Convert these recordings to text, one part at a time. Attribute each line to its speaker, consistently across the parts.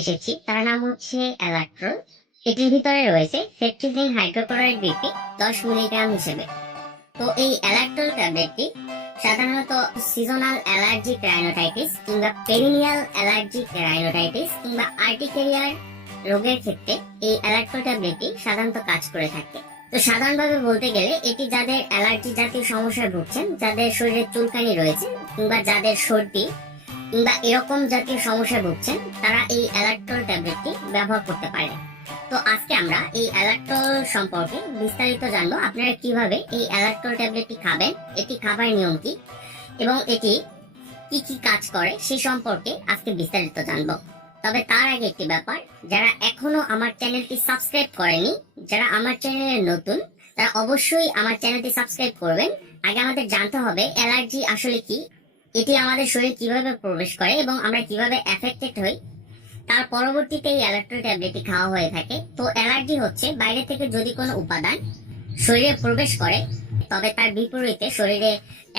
Speaker 1: এসেছি, তার নাম হচ্ছে অ্যালাক্ট্রল এটির ভিতরে রয়েছে সেট্রিজিন হাইড্রোক্লোরাইড বিপি দশ মিলিগ্রাম হিসেবে। তো এই অ্যালাক্ট্রল ট্যাবলেটটি সাধারণত সিজনাল অ্যালার্জিক রাইনোটাইটিস কিংবা পেরিনিয়াল অ্যালার্জিক রাইনোটাইটিস কিংবা আর্টিকেরিয়ার রোগের ক্ষেত্রে এই অ্যালাক্ট্রল ট্যাবলেটটি সাধারণত কাজ করে থাকে। তো সাধারণভাবে বলতে গেলে এটি যাদের অ্যালার্জি জাতীয় সমস্যায় ভুগছেন, যাদের শরীরে চুলকানি রয়েছে কিংবা যাদের সর্দি কিংবা এরকম জাতীয় সমস্যায় ভুগছেন, তারা এই অ্যালাক্ট্রল ট্যাবলেটটি ব্যবহার করতে পারেন। তো আজকে আমরা এই অ্যালাক্ট্রল সম্পর্কে বিস্তারিত জানব, আপনারা কীভাবে এই অ্যালাক্ট্রল ট্যাবলেটটি খাবেন, এটি খাবার নিয়ম কি, এবং এটি কি কি কাজ করে, সে সম্পর্কে আজকে বিস্তারিত জানব। তবে তার আগে একটি ব্যাপার, যারা এখনও আমার চ্যানেলটি সাবস্ক্রাইব করেনি, যারা আমার চ্যানেলে নতুন, তারা অবশ্যই আমার চ্যানেলটি সাবস্ক্রাইব করবেন। আগে আমাদের জানতে হবে, অ্যালার্জি আসলে কি এটি আমাদের শরীরে কীভাবে প্রবেশ করে এবং আমরা কীভাবে এফেক্টেড হই, তার পরবর্তীতে এই অ্যালার্ট্রল ট্যাবলেটটি খাওয়া হয়ে থাকে। তো অ্যালার্জি হচ্ছে বাইরে থেকে যদি কোনো উপাদান শরীরে প্রবেশ করে, তবে তার বিপরীতে শরীরে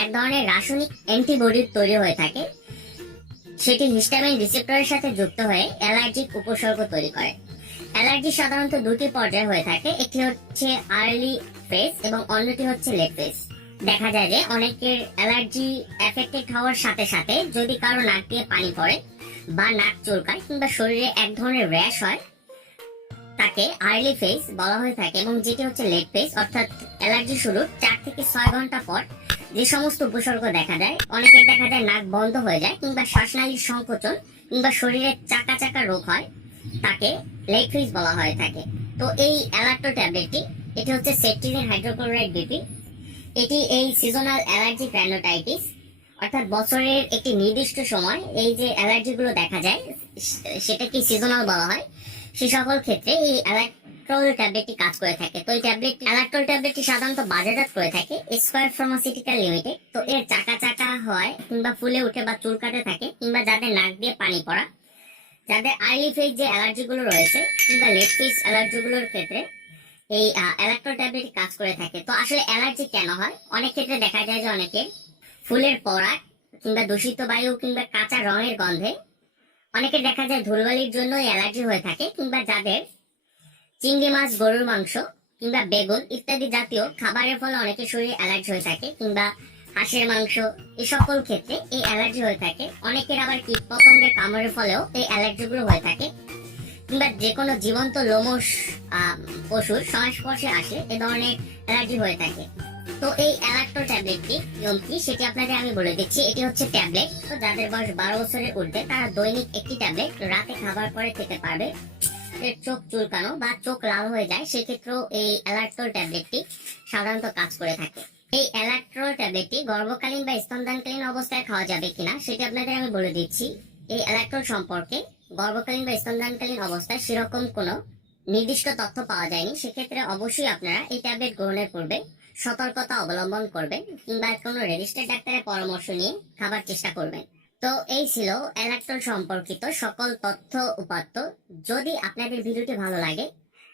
Speaker 1: এক ধরনের রাসায়নিক অ্যান্টিবডি তৈরি হয়ে থাকে, সেটি হিস্টামিন রিসেপ্টরের সাথে যুক্ত হয়ে অ্যালার্জিক উপসর্গ তৈরি করে। অ্যালার্জি সাধারণত দুটি পর্যায়ে হয়ে থাকে, একটি হচ্ছে আর্লি ফেজ এবং অন্যটি হচ্ছে লেট ফেজ দেখা যায় যে অনেকের অ্যালার্জি এফেক্টেড হওয়ার সাথে সাথে যদি কারও নাক দিয়ে পানি পড়ে বা নাক চুলকায় কিংবা শরীরে এক ধরনের র্যাশ হয়, তাকে আর্লি ফেজ বলা হয়ে থাকে এবং যেটি হচ্ছে লেট ফেজ, অর্থাৎ অ্যালার্জি শুরুর চার থেকে ছয় ঘণ্টা পর যে সমস্ত উপসর্গ দেখা যায়, অনেকের দেখা যায় নাক বন্ধ হয়ে যায় কিংবা শ্বাসনালীর সংকোচন কিংবা শরীরে চাকা চাকা রোগ হয়, তাকে লেট ফেজ বলা হয়ে থাকে। তো এই অ্যালার্টো ট্যাবলেটটি, এটি হচ্ছে সেট্রিজিন হাইড্রোক্লোরাইড বিপি এটি এই সিজনাল অ্যালার্জিক রাইনোটাইটিস অর্থাৎ বছরের একটি নির্দিষ্ট সময় এই যে অ্যালার্জি গুলো দেখা যায়, সেটাকে সিজনাল বলা হয়, সে সকল ক্ষেত্রে এই অ্যালাক্ট্রল ট্যাবলেটটি কাজ করে থাকে। তো এই ট্যাবলেট অ্যালাক্ট্রল ট্যাবলেটটি সাধারণত বাজারজাত করে থাকে স্কোয়ার ফার্মাসিউটিক্যাল লিমিটেড তো এর চাকা চাকা হয় কিংবা ফুলে উঠে বা চুল কাটে থাকে কিংবা যাদের নাক দিয়ে পানি পড়া, যাদের আর্লি ফেজ যে অ্যালার্জি গুলো রয়েছে কিংবা লেট ফেজ অ্যালার্জি গুলোর ক্ষেত্রে এই অ্যালাক্ট্রল ট্যাবলেট কাজ করে থাকে। তো আসলে অ্যালার্জি কেন হয়? অনেক ক্ষেত্রে দেখা যায় যে অনেকের ফুলের পরাগ কিংবা দূষিত বায়ু কিংবা কাঁচা রঙের গন্ধে অনেকে দেখা যায় ধুলবালির জন্য অ্যালার্জি হয়ে থাকে কিংবা যাদের চিংড়ি মাছ, গরুর মাংস কিংবা বেগুন ইত্যাদি জাতীয় খাবারের ফলে অনেকের শরীরে অ্যালার্জি হয়ে থাকে কিংবা হাঁসের মাংস এই সকল ক্ষেত্রে এই অ্যালার্জি হয়ে থাকে। অনেকের আবার কীট পতঙ্গের কামড়ের ফলেও এই অ্যালার্জিগুলো হয়ে থাকে। কিংবা যে কোনো জীবন্ত লোমস পশুর সংস্পর্শে আসে এ ধরনের অ্যালার্জি হয়ে থাকে। তো এই অ্যালাক্টো ট্যাবলেটটি নিয়ম কি? সেটি আপনাদের আমি বলে দিচ্ছি। এটি হচ্ছে ট্যাবলেট। তো যাদের বয়স বারো বছরের ঊর্ধ্বে, তারা দৈনিক একটি ট্যাবলেট রাতে খাবার পরে খেতে পারবে। চোখ চুলকানো বা চোখ লাল হয়ে যায়, সেক্ষেত্রেও এই অ্যালাক্টোল ট্যাবলেটটি সাধারণত কাজ করে থাকে। এই অ্যালাক্ট্রল ট্যাবলেটটি গর্ভকালীন বা স্তনদানকালীন অবস্থায় খাওয়া যাবে কিনা, সেটি আপনাদের আমি বলে দিচ্ছি। এই অ্যালাক্ট্রল সম্পর্কে গর্ভকালীন বা স্তনদানকালীন অবস্থায় সেরকম কোনো নির্দিষ্ট তথ্য পাওয়া যায়নি। সেক্ষেত্রে অবশ্যই আপনারা এই ট্যাবলেট গ্রহণের পূর্বে সতর্কতা অবলম্বন করবেন কিংবা কোনো রেজিস্টার্ড ডাক্তারের পরামর্শ নিয়ে খাবার চেষ্টা করবেন। তো এই ছিল অ্যালাক্ট্রল সম্পর্কিত সকল তথ্য উপাত্ত। যদি আপনাদের ভিডিওটি ভালো লাগে,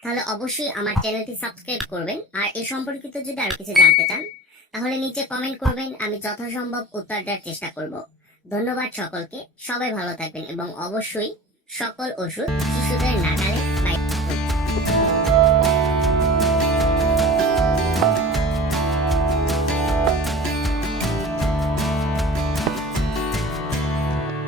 Speaker 1: তাহলে অবশ্যই আমার চ্যানেলটি সাবস্ক্রাইব করবেন। আর এ সম্পর্কিত যদি আর কিছু জানতে চান, তাহলে নিচে কমেন্ট করবেন, আমি যথাসম্ভব উত্তর দেওয়ার চেষ্টা করব। ধন্যবাদ সকলকে, সবাই ভালো থাকবেন এবং অবশ্যই সকল ওষুধ শিশুদের নাকা